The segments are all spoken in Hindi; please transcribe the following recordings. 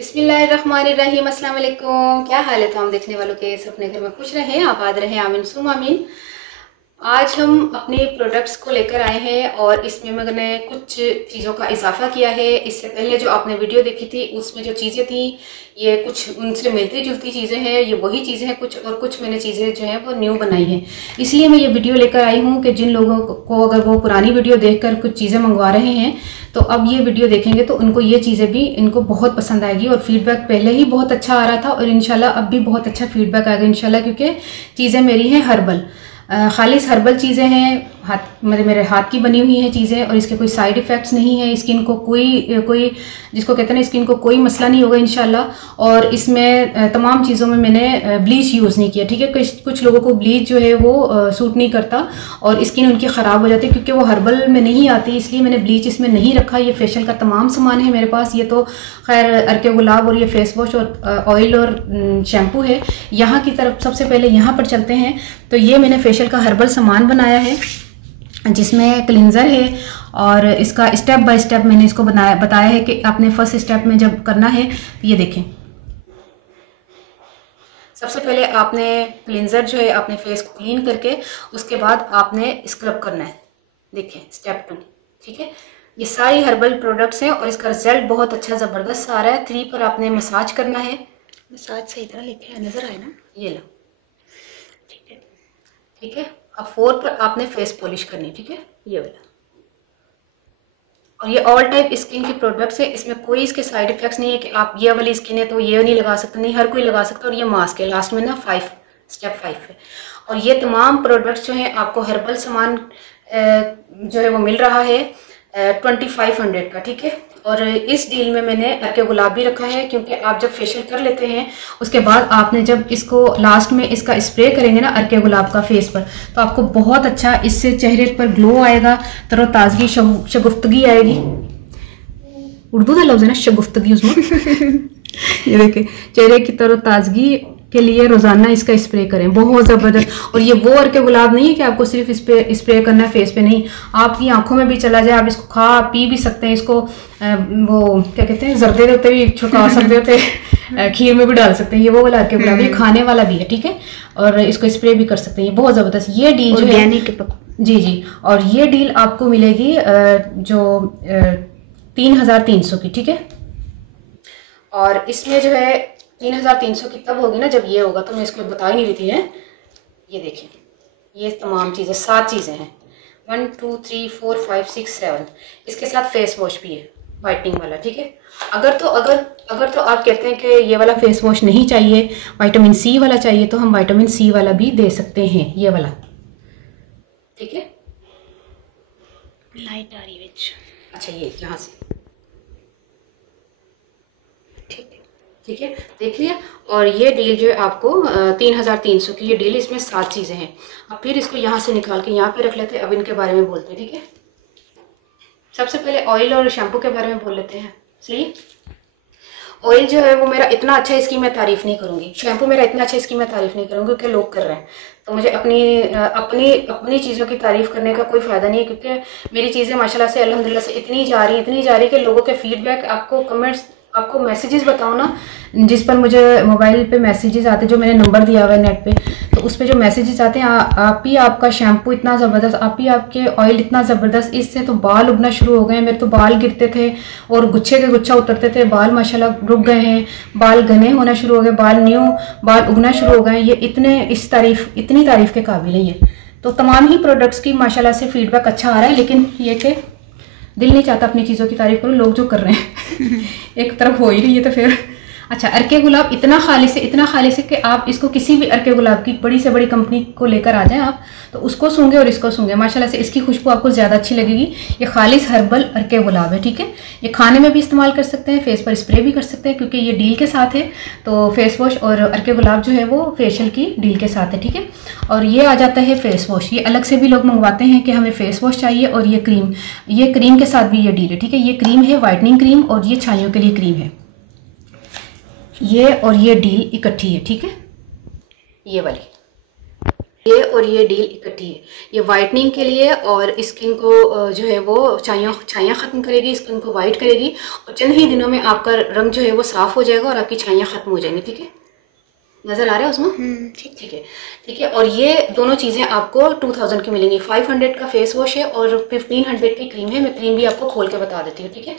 बिस्मिल्लाहिर्रहमानिर्रहीम। अस्सलाम वालेकुम। क्या हाल है तमाम देखने वालों के? सब अपने घर में खुश रहें, आबाद रहें, आमीन सुम आमीन। आज हम अपने प्रोडक्ट्स को लेकर आए हैं और इसमें मैंने कुछ चीज़ों का इजाफा किया है। इससे पहले जो आपने वीडियो देखी थी उसमें जो चीज़ें थी ये कुछ उनसे मिलती जुलती चीज़ें हैं, ये वही चीज़ें हैं कुछ, और कुछ मैंने चीज़ें जो हैं वो न्यू बनाई हैं। इसलिए मैं ये वीडियो लेकर आई हूँ कि जिन लोगों को अगर वो पुरानी वीडियो देखकर कुछ चीज़ें मंगवा रहे हैं तो अब ये वीडियो देखेंगे तो उनको ये चीज़ें भी इनको बहुत पसंद आएगी। और फीडबैक पहले ही बहुत अच्छा आ रहा था और इंशाल्लाह अब भी बहुत अच्छा फीडबैक आएगा इंशाल्लाह, क्योंकि चीज़ें मेरी हैं हर्बल, खालिस हर्बल चीज़ें हैं, हाथ मेरे हाथ की बनी हुई हैं चीज़ें, और इसके कोई साइड इफ़ेक्ट्स नहीं है। स्किन को कोई जिसको कहते हैं ना स्किन को कोई मसला नहीं होगा इंशाल्लाह। और इसमें तमाम चीज़ों में मैंने ब्लीच यूज़ नहीं किया, ठीक है। कुछ लोगों को ब्लीच जो है वो सूट नहीं करता और स्किन उनकी ख़राब हो जाती है क्योंकि वो हर्बल में नहीं आती, इसलिए मैंने ब्लीच इसमें नहीं रखा। ये फेशियल का तमाम सामान है मेरे पास। ये तो खैर अर्के गुलाब और ये फेस वॉश और ऑयल और शैम्पू है। यहाँ की तरफ सबसे पहले यहाँ पर चलते हैं। तो ये मैंने फेशियल का हर्बल सामान बनाया है जिसमें क्लिनज़र है और इसका स्टेप बाय स्टेप मैंने इसको बताया है कि आपने फर्स्ट स्टेप में जब करना है तो ये देखें। सबसे पहले आपने क्लिनज़र जो है अपने फेस को क्लीन करके उसके बाद आपने स्क्रब करना है। देखें स्टेप 2, ठीक है। ये सारी हर्बल प्रोडक्ट्स हैं और इसका रिजल्ट बहुत अच्छा ज़बरदस्त आ रहा है। 3 पर आपने मसाज करना है। मसाज सही तरह लिखे है, नज़र आए ना, ये लो, ठीक है, ठीक है। अब 4 पर आपने फेस पॉलिश करनी, ठीक है, ये वाला। और ये ऑल टाइप स्किन की प्रोडक्ट्स है, इसमें कोई इसके साइड इफेक्ट्स नहीं है कि आप ये वाली स्किन है तो ये नहीं लगा सकते, नहीं, हर कोई लगा सकता है। और ये मास्क है लास्ट में ना स्टेप 5 है। और ये तमाम प्रोडक्ट्स जो हैं आपको हर्बल सामान जो है वो मिल रहा है 2500 का, ठीक है। और इस डील में मैंने अर्के गुलाब भी रखा है क्योंकि आप जब फेशियल कर लेते हैं उसके बाद आपने जब इसको लास्ट में इसका स्प्रे करेंगे ना अर्के गुलाब का फेस पर, तो आपको बहुत अच्छा इससे चेहरे पर ग्लो आएगा, तरोताज़गी, शगुफ्तगी आएगी। उर्दू का लफ्ज़ है ना शगुफ्तगी उसमें ये देखें, चेहरे की तरोताज़गी के लिए रोज़ाना इसका स्प्रे करें, बहुत ज़बरदस्त। और ये वो अर्के गुलाब नहीं है कि आपको सिर्फ स्प्रे करना है फेस पे, नहीं, आपकी आंखों में भी चला जाए, आप इसको खा पी भी सकते हैं। इसको वो क्या कहते हैं, जर्दे देते भी छुड़का सकते होते, खीर में भी डाल सकते हैं। ये वो वाला अर्के गुलाब, ये खाने वाला भी है, ठीक है। और इसको स्प्रे भी कर सकते हैं, ये बहुत ज़बरदस्त। ये डील जो है जी, और ये डील आपको मिलेगी जो 3300 की, ठीक है। और इसमें जो है 3300 की तब होगी ना जब ये होगा, तो मैं इसको बता ही नहीं रही थी है। ये देखिए, ये तमाम चीज़ें 7 चीज़ें हैं, 1 2 3 4 5 6 7। इसके साथ फेस वॉश भी है वाइटनिंग वाला, ठीक है। अगर तो आप कहते हैं कि ये वाला फेस वॉश नहीं चाहिए, विटामिन सी वाला चाहिए, तो हम विटामिन सी वाला भी दे सकते हैं, ये वाला, ठीक है। लाइट आ रही है, अच्छा ये यहाँ से, ठीक है, देख लिया। और ये डील जो है आपको 3300 की ये डील, इसमें 7 चीज़ें हैं। अब फिर इसको यहाँ से निकाल के यहाँ पे रख लेते हैं। अब इनके बारे में बोलते हैं, ठीक है। सबसे पहले ऑयल और शैम्पू के बारे में बोल लेते हैं। सही, ऑयल जो है वो मेरा इतना अच्छा है इसकी मैं तारीफ़ नहीं करूँगी, शैम्पू मेरा इतना अच्छा है इसकी मैं तारीफ़ नहीं करूँगी क्योंकि लोग कर रहे हैं, तो मुझे अपनी चीज़ों की तारीफ़ करने का कोई फ़ायदा नहीं है, क्योंकि मेरी चीज़ें माशाल्लाह से अल्हम्दुलिल्लाह से इतनी जा रही है कि लोगों के फीडबैक, आपको कमेंट्स, आपको मैसेजेस बताओ ना, जिस पर मुझे मोबाइल पे मैसेजेस आते, जो मैंने नंबर दिया हुआ है नेट पे, तो उस पर जो मैसेजेस आते हैं, आप ही आपका शैम्पू इतना ज़बरदस्त, आप ही आपके ऑयल इतना ज़बरदस्त, इससे तो बाल उगना शुरू हो गए। मेरे तो बाल गिरते थे और गुच्छे के गुच्छा उतरते थे, बाल माशाल्लाह रुक गए हैं, बाल घने होना शुरू हो गए, बाल उगना शुरू हो गए। ये इतनी तारीफ़ के काबिल है ये। तो तमाम ही प्रोडक्ट्स की माशाल्लाह से फीडबैक अच्छा आ रहा है, लेकिन ये कि दिल नहीं चाहता अपनी चीज़ों की तारीफ़ करो, लोग जो कर रहे हैं एक तरफ हो ही रही है। तो फिर अच्छा, अर्के गुलाब इतना खालिस है कि आप इसको किसी भी अर्के गुलाब की बड़ी से बड़ी कंपनी को लेकर आ जाएं आप, तो उसको सूंघे और इसको सूंघे, माशाल्लाह से इसकी खुशबू आपको ज़्यादा अच्छी लगेगी। ये खालिस हर्बल अर्के गुलाब है, ठीक है। ये खाने में भी इस्तेमाल कर सकते हैं, फेस पर स्प्रे भी कर सकते हैं, क्योंकि ये डील के साथ है। तो फेस वॉश और अर्के गुलाब जो है वो फेशियल की डील के साथ है, ठीक है। और ये आ जाता है फेस वॉश, ये अलग से भी लोग मंगवाते हैं कि हमें फेस वॉश चाहिए, और ये क्रीम के साथ भी ये डील है, ठीक है। ये क्रीम है वाइटनिंग क्रीम और ये छाइयों के लिए क्रीम है, ये और ये डील इकट्ठी है, ठीक है, ये वाली। ये और ये डील इकट्ठी है, ये वाइटनिंग के लिए और स्किन को जो है वो छाइयाँ ख़त्म करेगी, स्किन को वाइट करेगी और चंद ही दिनों में आपका रंग जो है वो साफ़ हो जाएगा और आपकी छाइयाँ ख़त्म हो जाएंगी। ठीक है, नज़र आ रहा है उसमें? ठीक है। और ये दोनों चीज़ें आपको 2000 की मिलेंगी। 500 का फेस वॉश है और 1500 की क्रीम है। मैं क्रीम भी आपको खोल के बता देती हूँ। ठीक है,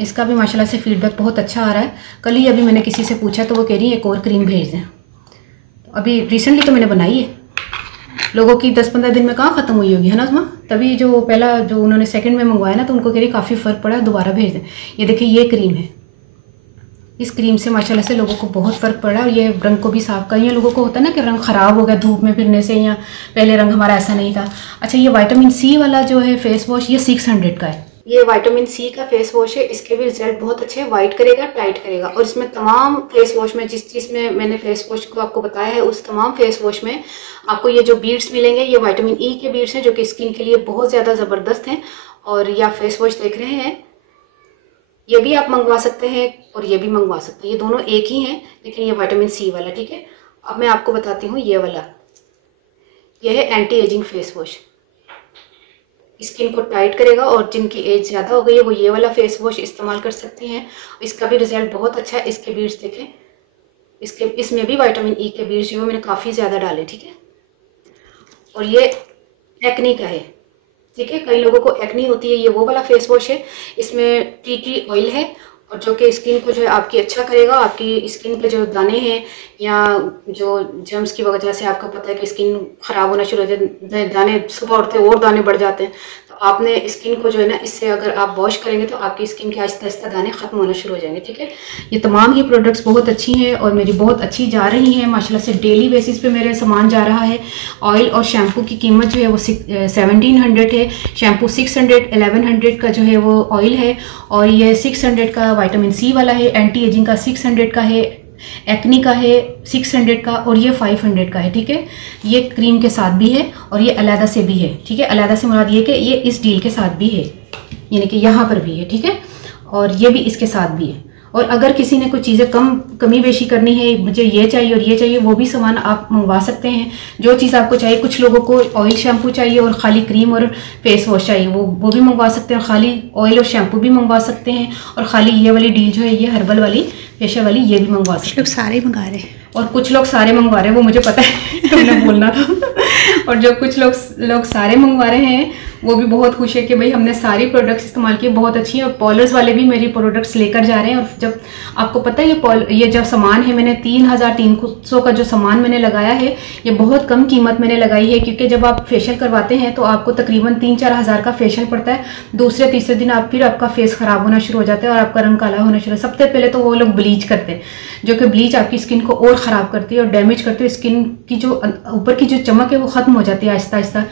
इसका भी माशाल्लाह से फीडबैक बहुत अच्छा आ रहा है। कल ही अभी मैंने किसी से पूछा तो वो कह रही है एक और क्रीम भेज दें। तो अभी रिसेंटली तो मैंने बनाई है, लोगों की 10-15 दिन में कहाँ ख़त्म हुई होगी, है ना उसमें? तभी जो पहला जो उन्होंने सेकंड में मंगवाया ना तो उनको कह रही काफ़ी फ़र्क पड़ा, दोबारा भेज दें। ये देखिए ये क्रीम है, इस क्रीम से माशाल्लाह से लोगों को बहुत फ़र्क पड़ा और ये रंग को भी साफ कर। ये लोगों को होता है ना कि रंग ख़राब हो गया धूप में फिरने से, या पहले रंग हमारा ऐसा नहीं था। अच्छा, ये विटामिन सी वाला जो है फेस वॉश, ये 600 का है। ये विटामिन सी का फेस वॉश है, इसके भी रिजल्ट बहुत अच्छे हैं, वाइट करेगा, टाइट करेगा। और इसमें तमाम फेस वॉश में जिस चीज़ में मैंने फेस वॉश को आपको बताया है, उस तमाम फेस वॉश में आपको ये जो बीड्स मिलेंगे, ये विटामिन ई के बीड्स हैं जो कि स्किन के लिए बहुत ज़्यादा ज़बरदस्त हैं। और ये आप फेस वॉश देख रहे हैं, ये भी आप मंगवा सकते हैं और ये भी मंगवा सकते हैं, ये दोनों एक ही हैं, लेकिन ये विटामिन सी वाला। ठीक है, अब मैं आपको बताती हूँ ये वाला, ये है anti ageing face wash, skin को टाइट करेगा और जिनकी एज ज़्यादा हो गई है वो ये वाला फेस वॉश इस्तेमाल कर सकते हैं। इसका भी रिजल्ट बहुत अच्छा है। इसके बीड्स देखें, इसमें भी विटामिन ई के बीड्स जो मैंने काफ़ी ज़्यादा डाले। ठीक है, और ये एक्नी का है। ठीक है, कई लोगों को एक्नी होती है, ये वो वाला फेस वॉश है, इसमें टी ट्री ऑयल है और जो कि स्किन को जो है आपकी अच्छा करेगा। आपकी स्किन पे जो दाने हैं या जो जर्म्स की वजह से आपको पता है कि स्किन ख़राब होना शुरू हो जाते हैं, दाने सुबह उठते और दाने बढ़ जाते हैं, तो आपने स्किन को जो है ना इससे अगर आप वॉश करेंगे तो आपकी स्किन के आहिस्ता आहिस्ता दाने ख़त्म होना शुरू हो जाएंगे। ठीक है, ये तमाम ही प्रोडक्ट्स बहुत अच्छी हैं और मेरी बहुत अच्छी जा रही हैं माशाल्लाह से। डेली बेसिस पे मेरे सामान जा रहा है। ऑयल और शैम्पू की कीमत जो है वो 1700 है, शैम्पू 600, 1100 का जो है वो ऑयल है और ये 600 का विटामिन सी वाला है, एंटी एजिंग का 600 का है, एक्नी का है 600 का और ये 500 का है। ठीक है, ये क्रीम के साथ भी है और ये अलहदा से भी है। ठीक है, अलहदा से मुराद ये कि ये इस डील के साथ भी है, यानी कि यहाँ पर भी है। ठीक है, और ये भी इसके साथ भी है। और अगर किसी ने कुछ चीज़ें कमी बेशी करनी है, मुझे ये चाहिए और ये चाहिए, वो भी सामान आप मंगवा सकते हैं, जो चीज़ आपको चाहिए। कुछ लोगों को ऑयल शैम्पू चाहिए और खाली क्रीम और फेस वॉश चाहिए, वो भी मंगवा सकते हैं। खाली ऑयल और शैम्पू भी मंगवा सकते हैं और खाली ये वाली डील जो है ये हर्बल वाली फेशियल वाली ये भी मंगवा सकते हैं। लोग सारे मंगा रहे हैं और कुछ लोग सारे मंगवा रहे हैं, वो मुझे पता है तुमने बोलना था। और जो कुछ लोग सारे मंगवा रहे हैं वो भी बहुत खुश है कि भाई हमने सारी प्रोडक्ट्स इस्तेमाल किए, बहुत अच्छी है। और पॉलर्स वाले भी मेरी प्रोडक्ट्स लेकर जा रहे हैं। और जब आपको पता है ये जो सामान है, मैंने 3300 का जो सामान मैंने लगाया है, ये बहुत कम कीमत मैंने लगाई है, क्योंकि जब आप फेशियल करवाते हैं तो आपको तकरीबन 3-4 हज़ार का फेशियल पड़ता है। दूसरे तीसरे दिन फिर आपका फेस ख़राब होना शुरू हो जाता है और आपका रंग काला होना शुरू। सबसे पहले तो वो लोग ब्लीच करते हैं, जो कि ब्लीच आपकी स्किन को और ख़राब करती है और डैमेज करती है। स्किन की जो ऊपर की जो चमक है वो ख़त्म हो जाती है आहिस्ता आहिस्ता,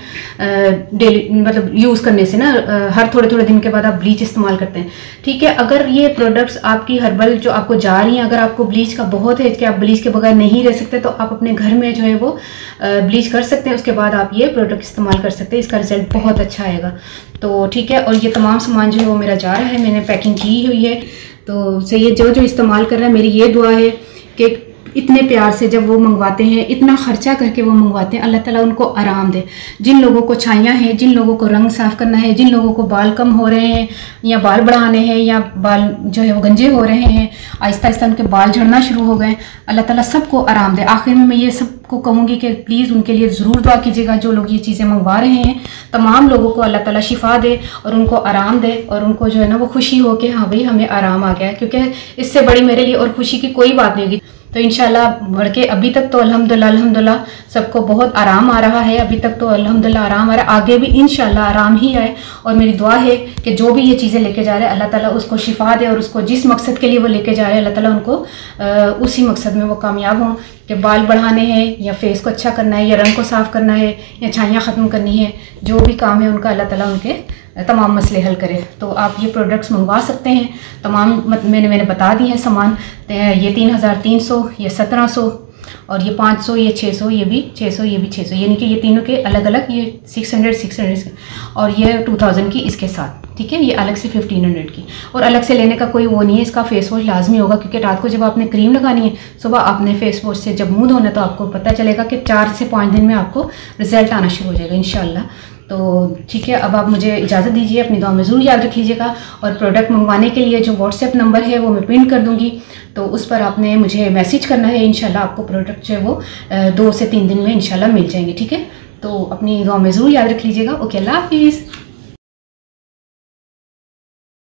डेली मतलब यूज़ करने से ना। हर थोड़े थोड़े दिन के बाद आप ब्लीच इस्तेमाल करते हैं। ठीक है, अगर ये प्रोडक्ट्स आपकी हर्बल जो आपको जा रही हैं, अगर आपको ब्लीच का बहुत है कि आप ब्लीच के बगैर नहीं रह सकते, तो आप अपने घर में जो है वो ब्लीच कर सकते हैं। उसके बाद आप ये प्रोडक्ट इस्तेमाल कर सकते हैं, इसका रिजल्ट बहुत अच्छा आएगा। तो ठीक है, और ये तमाम सामान जो है वो मेरा जा रहा है, मैंने पैकिंग की हुई है। तो सही है, जो इस्तेमाल कर रहा है, मेरी ये दुआ है कि इतने प्यार से जब वो मंगवाते हैं, इतना खर्चा करके वो मंगवाते हैं, अल्लाह ताला उनको आराम दे। जिन लोगों को छाइयाँ हैं, जिन लोगों को रंग साफ़ करना है, जिन लोगों को बाल कम हो रहे हैं या बाल बढ़ाने हैं या बाल जो है वो गंजे हो रहे हैं, आहिस्ता आहिस्ता उनके बाल झड़ना शुरू हो गए, अल्लाह ताला सबको आराम दे। आखिर में मैं ये सबको कहूँगी कि प्लीज़ उनके लिए ज़रूर दुआ कीजिएगा, जो लोग ये चीज़ें मंगवा रहे हैं। तमाम लोगों को अल्लाह ताला शिफा दे और उनको आराम दे और उनको जो है ना वो खुशी हो कि हाँ भाई हमें आराम आ गया, क्योंकि इससे बड़ी मेरे लिए और खुशी की कोई बात नहीं होगी। तो इंशाल्लाह बढ़ के अभी तक तो अल्हम्दुलिल्लाह सबको बहुत आराम आ रहा है। अभी तक तो अल्हम्दुलिल्लाह आराम आ रहा है, आगे भी इंशाल्लाह आराम ही आए। और मेरी दुआ है कि जो भी ये चीज़ें लेके जा रहे हैं, अल्लाह ताला उसको शिफा दे और उसको जिस मकसद के लिए वो लेके जा रहे हैं, अल्लाह ताला उनको उसी मकसद में वो कामयाब हों। कि बाल बढ़ाने हैं या फेस को अच्छा करना है या रंग को साफ़ करना है या छाइयाँ ख़त्म करनी है, जो भी काम है उनका अल्लाह ताला उनके तमाम मसले हल करे। तो आप ये प्रोडक्ट्स मंगवा सकते हैं। तमाम मैंने बता दी हैं सामान, ये 3300, ये 1700 और ये 500, ये 600, ये भी 600, ये भी 600, यानी कि ये तीनों के अलग अलग, ये 600 और ये 2000 की इसके साथ, ठीक है। ये अलग से 1500 की, और अलग से लेने का कोई वो नहीं है। इसका फेस वॉश लाजमी होगा, क्योंकि रात को जब आपने क्रीम लगानी है, सुबह आपने फेस वॉश से जब मुंह धोना, तो आपको पता चलेगा कि 4 से 5 दिन में आपको रिजल्ट आना शुरू हो जाएगा इंशाल्लाह। तो ठीक है, अब आप मुझे इजाज़त दीजिए, अपनी दुआ में ज़रूर याद रख लीजिएगा। और प्रोडक्ट मंगवाने के लिए जो व्हाट्सएप नंबर है वो मैं पिन कर दूँगी, तो उस पर आपने मुझे मैसेज करना है। इंशाल्लाह आपको प्रोडक्ट जो है वो 2 से 3 दिन में इंशाल्लाह मिल जाएंगे, ठीक है। तो अपनी दुआ में ज़रूर याद रख लीजिएगा। ओके, अल्लाह हाफिज़।